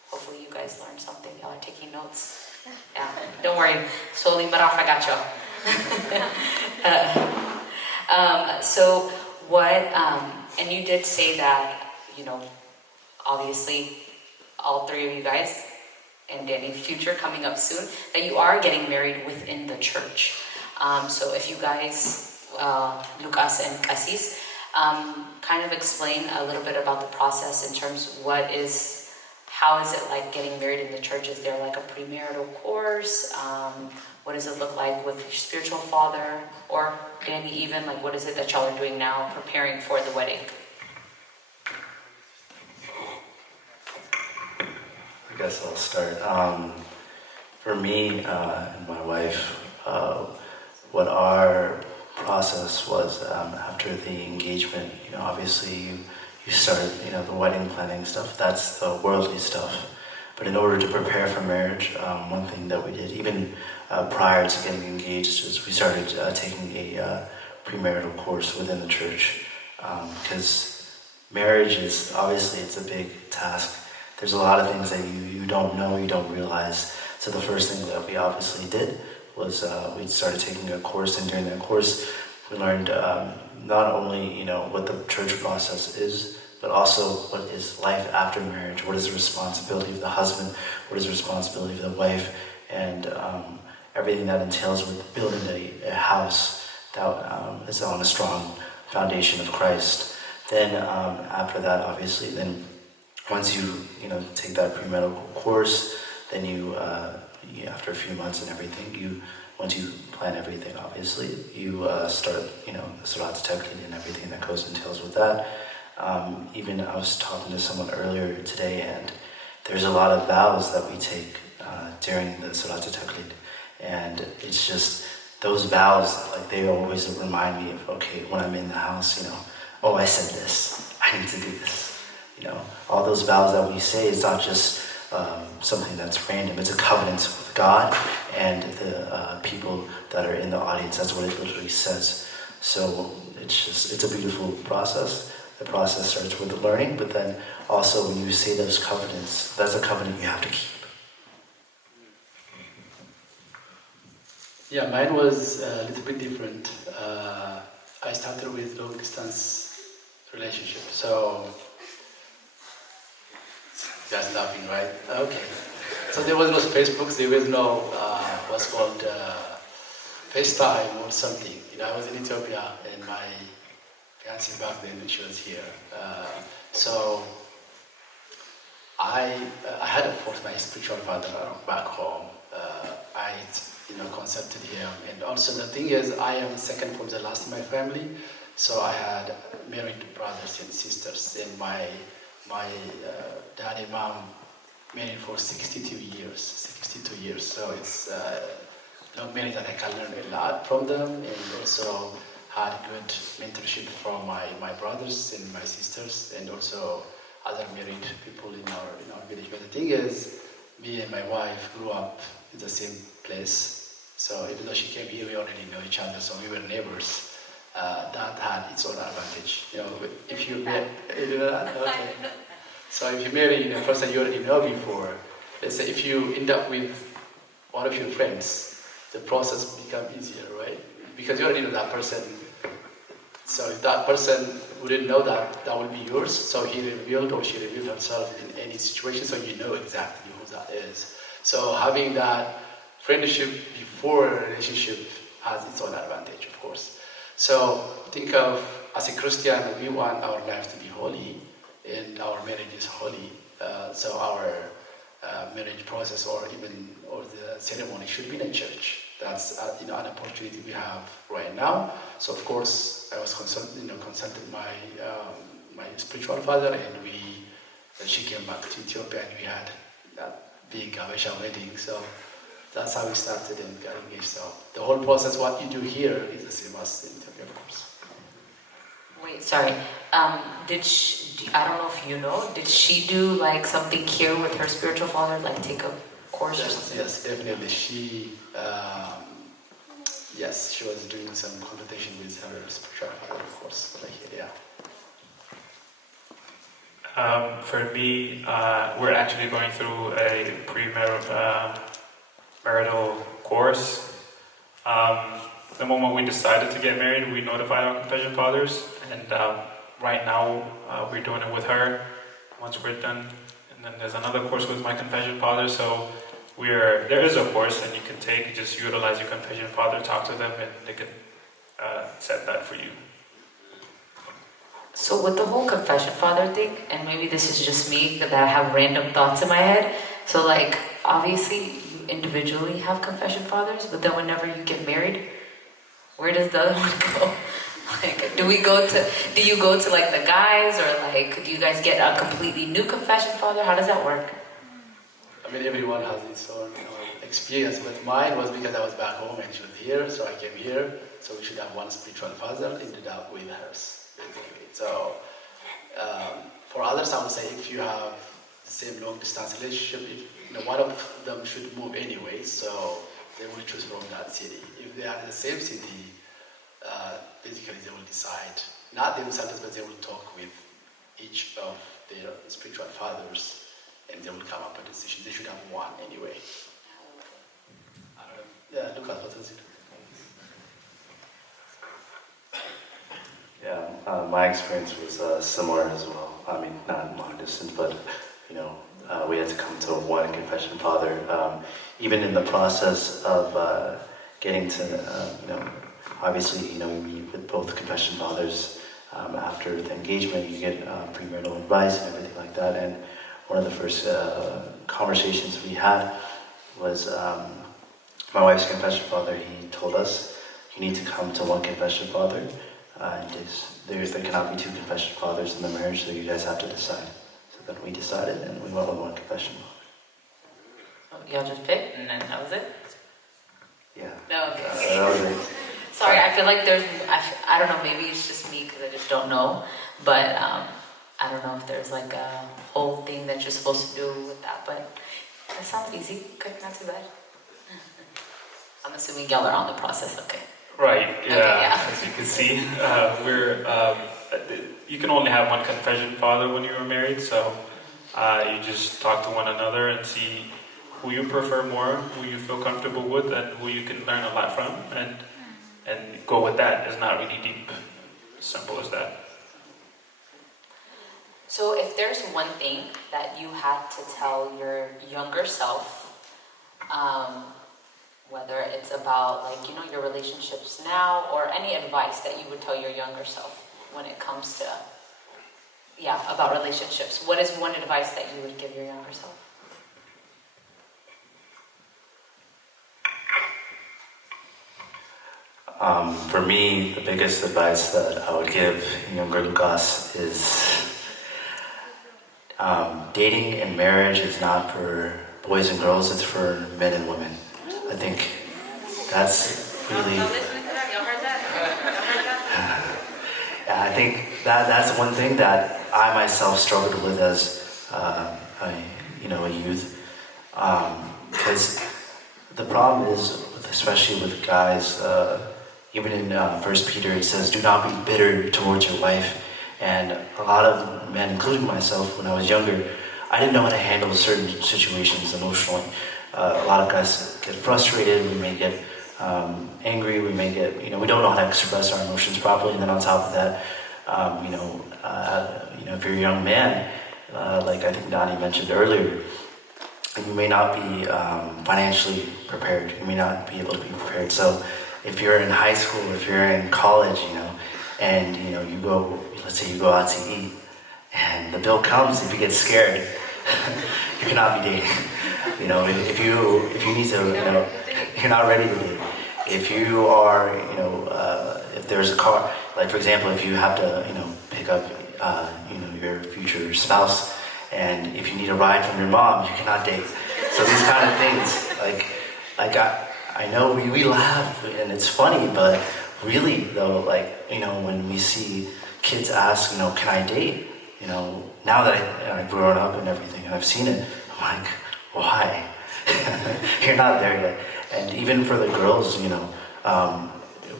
hopefully you guys learned something. Y'all are taking notes. Yeah, don't worry. Slowly, Maraf, I got you. So what, and you did say that, obviously all three of you guys, and Danny, future coming up soon, that you are getting married within the church. So if you guys, Lucas and Cassis, kind of explain a little bit about the process in terms of how is it like getting married in the church? Is there like a premarital course? What does it look like with your spiritual father? Or Danny, even like what is it that y'all are doing now, preparing for the wedding? I guess I'll start. For me and my wife, what our process was after the engagement, obviously you start, the wedding planning stuff, that's the worldly stuff. But in order to prepare for marriage, one thing that we did, even prior to getting engaged, is we started taking a premarital course within the church. Because marriage is, obviously, it's a big task. There's a lot of things that you don't know, you don't realize. So the first thing that we obviously did was we started taking a course, and during that course we learned not only what the church process is, but also what is life after marriage, what is the responsibility of the husband, what is the responsibility of the wife, and everything that entails with building a house that is on a strong foundation of Christ. Then after that, obviously, then once you take that premarital course, then you after a few months and everything, once you plan everything, obviously, you start the Surat Tewahedo and everything that entails with that. Even I was talking to someone earlier today, and there's a lot of vows that we take during the Surat Tewahedo, and it's just those vows, like they always remind me of, okay, when I'm in the house, oh, I said this, I need to do this. All those vows that we say is not just something that's random. It's a covenant with God and the people that are in the audience. That's what it literally says. So it's a beautiful process. The process starts with the learning, but then also when you say those covenants, that's a covenant you have to keep. Yeah, mine was a little bit different. I started with long distance relationship. So you guys laughing, right? Okay. So there was no Facebook, there was no what's called FaceTime or something. I was in Ethiopia and my fiancée back then, she was here. So I had a for my spiritual father back home. I consulted him, and also the thing is, I am second from the last in my family, so I had married brothers and sisters, and my dad and mom married for 62 years. So it's long marriage that I can learn a lot from them, and also had good mentorship from my brothers and my sisters, and also other married people in our village. But the thing is, me and my wife grew up in the same place. So even though she came here, we already know each other, so we were neighbors. That had its own advantage. If you met, okay. So if you marry a person you already know before, let's say if you end up with one of your friends, the process becomes easier, right? Because you already know that person. So if that person wouldn't know that would be yours, so he revealed or she revealed herself in any situation, so you know exactly who that is. So having that friendship before a relationship has its own advantage, of course. So think of, as a Christian, we want our life to be holy, and our marriage is holy. So our marriage process or the ceremony should be in a church. That's an opportunity we have right now. So of course, I was consulted my spiritual father, and she came back to Ethiopia, and we had that big Habesha wedding. So that's how we started and got engaged. So the whole process, what you do here, is the same as in Ethiopia, of course. Wait, sorry. I don't know if you know, did she do like something here with her spiritual father, like take a course or something? Yes, definitely. She was doing some consultation with her spiritual father, of course. For me, we're actually going through a premarital course. The moment we decided to get married, we notified our confession fathers, and right now we're doing it with her once we're done. And then there's another course with my confession father, so there is a course and you can take, just utilize your confession father, talk to them, and they can set that for you. So with the whole confession father thing, and maybe this is just me, that I have random thoughts in my head, so like, obviously you individually have confession fathers, but then whenever you get married, where does the other one go? Like, do you go to like the guys, or like, do you guys get a completely new confession father? How does that work? I mean, everyone has its own experience, but mine was because I was back home and she was here, so I came here, so we should have one spiritual father, ended up with hers, basically. So, for others, I would say if you have the same long-distance relationship, one of them should move anyway, so they will choose from that city. If they are in the same city, basically they will decide, not themselves, but they will talk with each of their spiritual fathers, and they will come up with a decision. They should have one anyway. I don't know. Yeah, look at what is it? Yeah, my experience was similar as well. I mean, not long distance, but we had to come to one confession father. Even in the process of getting to, obviously, you meet with both confession fathers. After the engagement, you get premarital advice and everything like that. And one of the first conversations we had was my wife's confession father. He told us, you need to come to one confession father. There cannot be two confession fathers in the marriage, so you guys have to decide. So then we decided, and we went with one confession father. Y'all just picked, and then that was it? Yeah. No, okay. That was it. Sorry, I feel like I don't know, maybe it's just me because I just don't know, but I don't know if there's like a whole thing that you're supposed to do with that, but that sounds easy. Okay, not too bad. I'm assuming y'all are on the process, okay. Right, yeah, Okay, yeah. as you can see, you can only have one confession father when you're married, so you just talk to one another and see who you prefer more, who you feel comfortable with, and who you can learn a lot from, and go with that. It's not really deep. Simple as that. So if there's one thing that you had to tell your younger self, whether it's about your relationships now, or any advice that you would tell your younger self when it comes to about relationships. What is one advice that you would give your younger self? For me, the biggest advice that I would give younger Lucas is dating and marriage is not for boys and girls, it's for men and women. I think that's really... I think that's one thing that I myself struggled with as a youth. Because the problem is, especially with guys, even in 1 Peter it says, do not be bitter towards your wife. And a lot of men, including myself, when I was younger, I didn't know how to handle certain situations emotionally. A lot of guys get frustrated, we may get angry, we may get, we don't know how to express our emotions properly, and then on top of that, if you're a young man, like I think Donnie mentioned earlier, you may not be financially prepared, you may not be able to be prepared. So if you're in high school, if you're in college, and you go, let's say you go out to eat, and the bill comes, if you get scared, you cannot be dating. If you need to, you're not ready to date. If you are, if there's a car, like for example, if you have to, pick up, your future spouse, and if you need a ride from your mom, you cannot date. So these kind of things, I know we laugh and it's funny, but really though, when we see kids ask, can I date? Now that I've grown up and everything, and I've seen it, I'm like, why? You're not there yet. And even for the girls,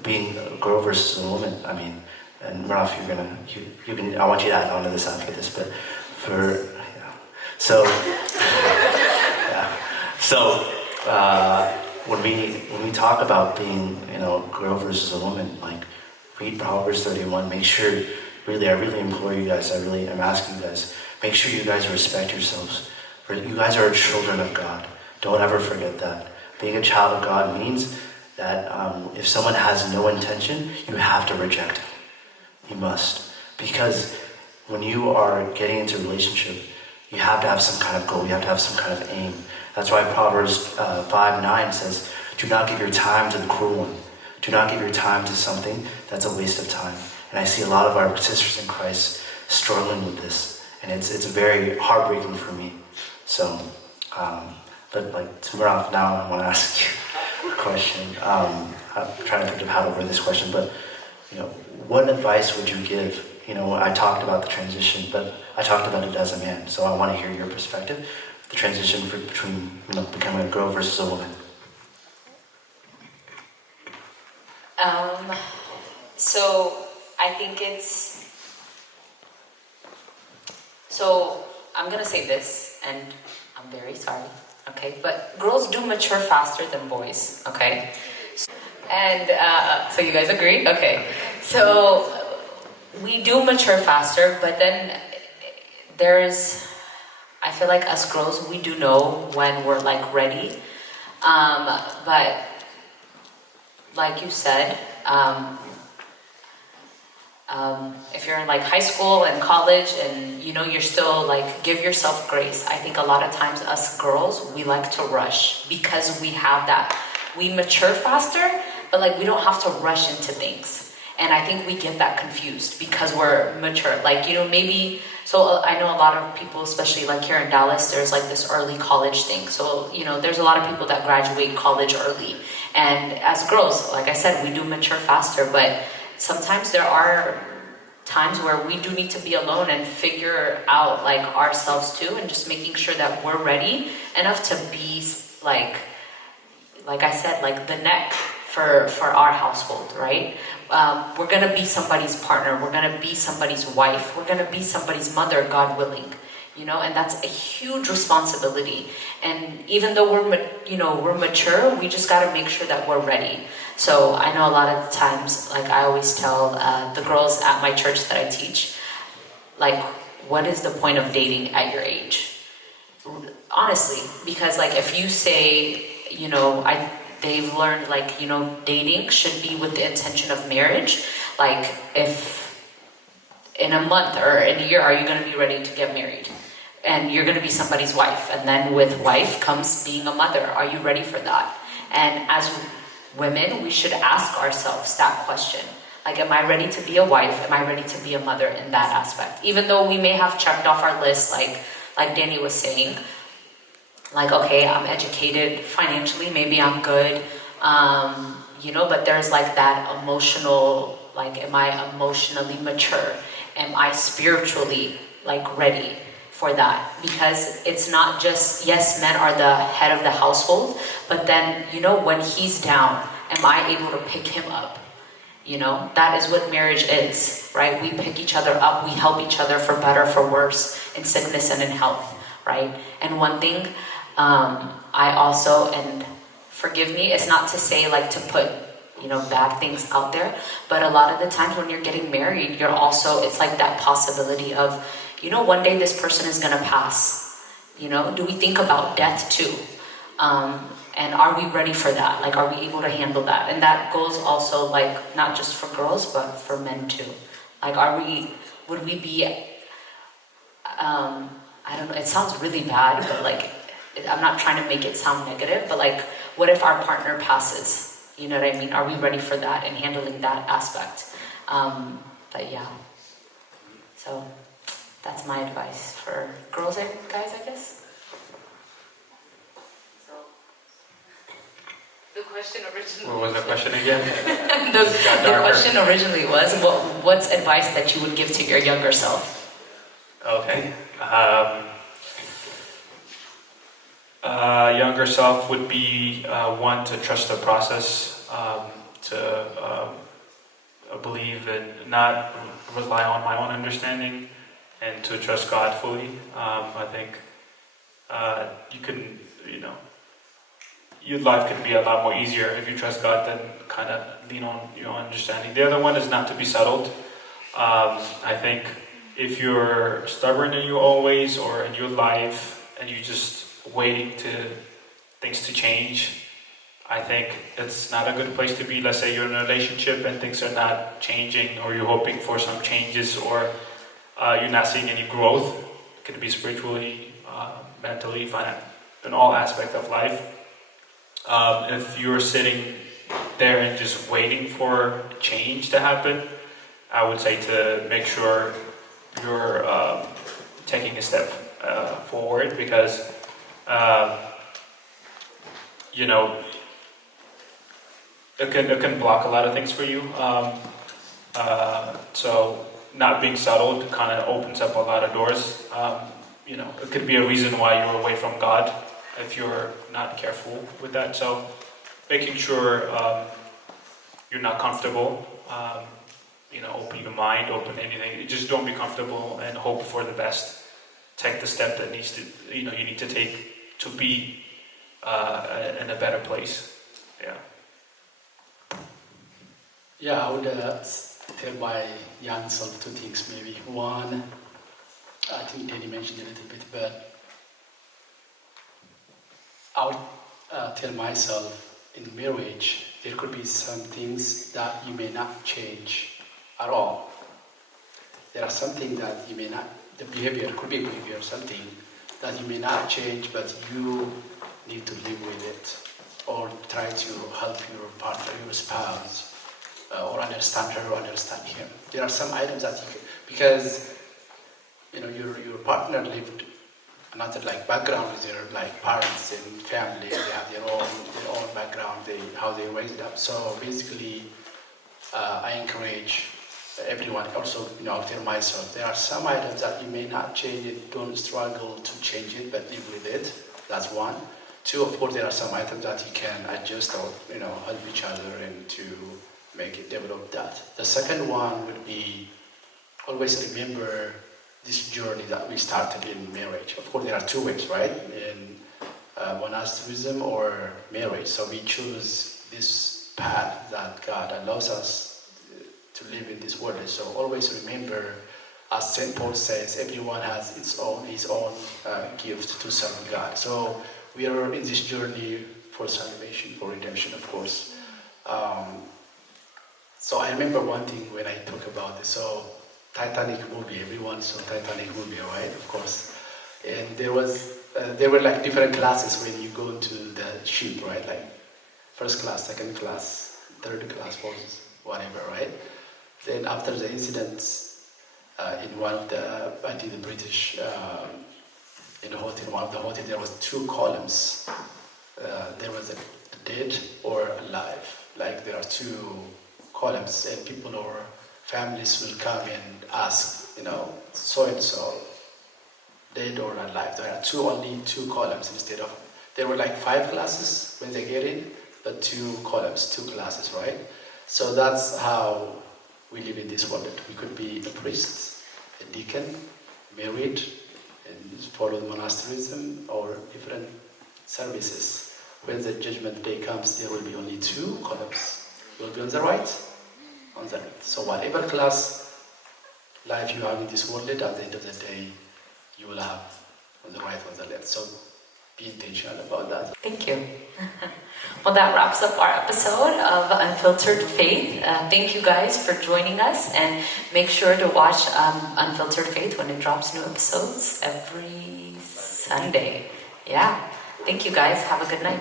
being a girl versus a woman, and Ralph, you can, I want you to add on to this after this, but when we talk about being, girl versus a woman, read Proverbs 31, make sure, really, I really implore you guys, I'm asking you guys, make sure you guys respect yourselves. For you guys are children of God. Don't ever forget that. Being a child of God means that if someone has no intention, you have to reject him. You must. Because when you are getting into a relationship, you have to have some kind of goal, you have to have some kind of aim. That's why Proverbs 5:9 says, do not give your time to the cruel one. Do not give your time to something that's a waste of time. And I see a lot of our sisters in Christ struggling with this. And it's very heartbreaking for me. So, but to Muraf, now I want to ask you a question. I'm trying to think of how to word this question, but, what advice would you give? I talked about the transition, but I talked about it as a man. So I want to hear your perspective, the transition between, becoming a girl versus a woman. So I think so I'm going to say this, and I'm very sorry, okay? But girls do mature faster than boys, okay? And so you guys agree? Okay. So we do mature faster, but then I feel like us girls, we do know when we're ready. But like you said, if you're in high school and college and you're still give yourself grace. I think a lot of times us girls, we like to rush because we have that. We mature faster, but we don't have to rush into things. And I think we get that confused because we're mature. Maybe, so I know a lot of people, especially here in Dallas, there's this early college thing. So, there's a lot of people that graduate college early. And as girls, like I said, we do mature faster, but sometimes there are times where we do need to be alone and figure out ourselves too, and just making sure that we're ready enough to be like I said, the neck for our household, right? We're gonna be somebody's partner, we're gonna be somebody's wife, we're gonna be somebody's mother, God willing, and that's a huge responsibility. And even though we're mature, we just gotta make sure that we're ready. So I know a lot of the times, I always tell the girls at my church that I teach, what is the point of dating at your age? Honestly, because if you say, they've learned dating should be with the intention of marriage. If in a month or in a year, are you going to be ready to get married? And you're going to be somebody's wife. And then with wife comes being a mother. Are you ready for that? And as women, we should ask ourselves that question. Like, am I ready to be a wife? Am I ready to be a mother in that aspect? Even though we may have checked off our list, like Danny was saying, like, okay, I'm educated financially, maybe I'm good, but there's like that emotional, like, am I emotionally mature? Am I spiritually, like, ready for that? Because it's not just, yes, men are the head of the household, but then, when he's down, am I able to pick him up? That is what marriage is, right? We pick each other up, we help each other for better, for worse, in sickness and in health, right? And one thing, I also, and forgive me, it's not to say like to put, bad things out there, but a lot of the times when you're getting married, you're also, it's like that possibility of, one day this person is gonna pass. Do we think about death too? And are we ready for that? Like, are we able to handle that? And that goes also, like, not just for girls, but for men too. Like, would we be, I don't know, it sounds really bad, but like, I'm not trying to make it sound negative, but like, what if our partner passes? You know what I mean? Are we ready for that and handling that aspect? But yeah. So, that's my advice for girls and guys, I guess. The question originally... What was the question again? the question originally was, what's advice that you would give to your younger self? Okay. Younger self would be one, to trust the process, to believe and not rely on my own understanding, and to trust God fully. I think you can, your life could be a lot more easier if you trust God than kind of lean on your own understanding. The other one is not to be settled. I think if you're stubborn in your own ways or in your life and you're just waiting to things to change, I think it's not a good place to be. Let's say you're in a relationship and things are not changing, or you're hoping for some changes, or you're not seeing any growth. It could be spiritually, mentally, in all aspects of life. If you're sitting there and just waiting for change to happen, I would say to make sure you're taking a step forward, because it can block a lot of things for you. So not being settled kind of opens up a lot of doors. It could be a reason why you're away from God if you're not careful with that. So making sure you're not comfortable, open your mind, open anything. Just don't be comfortable and hope for the best. Take the step that needs to, you need to take to be in a better place. Yeah. Yeah, I would tell my young self two things maybe. One, I think Danny mentioned a little bit, but I would tell myself in marriage, there could be some things that you may not change at all. There are some things that you may not, the behavior, could be behavior, something that you may not change, but you need to live with it, or try to help your partner, your spouse, or understand her or understand him. There are some items that you can, because your partner lived another background with their parents and family. They have their own background, how they raised up. So basically, I encourage everyone. Also, I'll tell myself, there are some items that you may not change it. Don't struggle to change it, but live with it. That's one. Two, of course, there are some items that you can adjust or help each other and to make it develop that. The second one would be always remember this journey that we started in marriage. Of course, there are two ways, right? In monasticism or marriage. So we choose this path that God allows us to live in this world. So always remember, as St. Paul says, everyone has his own gift to serve God. So we are in this journey for salvation, for redemption, of course. So I remember one thing when I talk about this. So Titanic movie. Everyone saw Titanic movie, right? Of course. And there were like different classes when you go into the ship, right? Like first class, second class, third class, fourth, whatever, right? Then after the incident, in one of the, I think the British, in one of the hotel, there was 2 columns. There was a dead or alive. Like there are 2 columns, and people or families will come and ask, so and so, dead or alive. There are only two columns instead of, there were like 5 classes when they get in, but 2 columns, 2 classes, right? So that's how we live in this world. We could be a priest, a deacon, married, and follow monasterism or different services. When the judgment day comes, there will be only 2 columns. You will be on the right, on the left. So whatever class life you have in this world, at the end of the day, you will have on the right, on the left. So be intentional about that. Thank you. Well, that wraps up our episode of Unfiltered Faith. Thank you guys for joining us, and make sure to watch Unfiltered Faith when it drops new episodes every Sunday. Yeah. Thank you guys. Have a good night.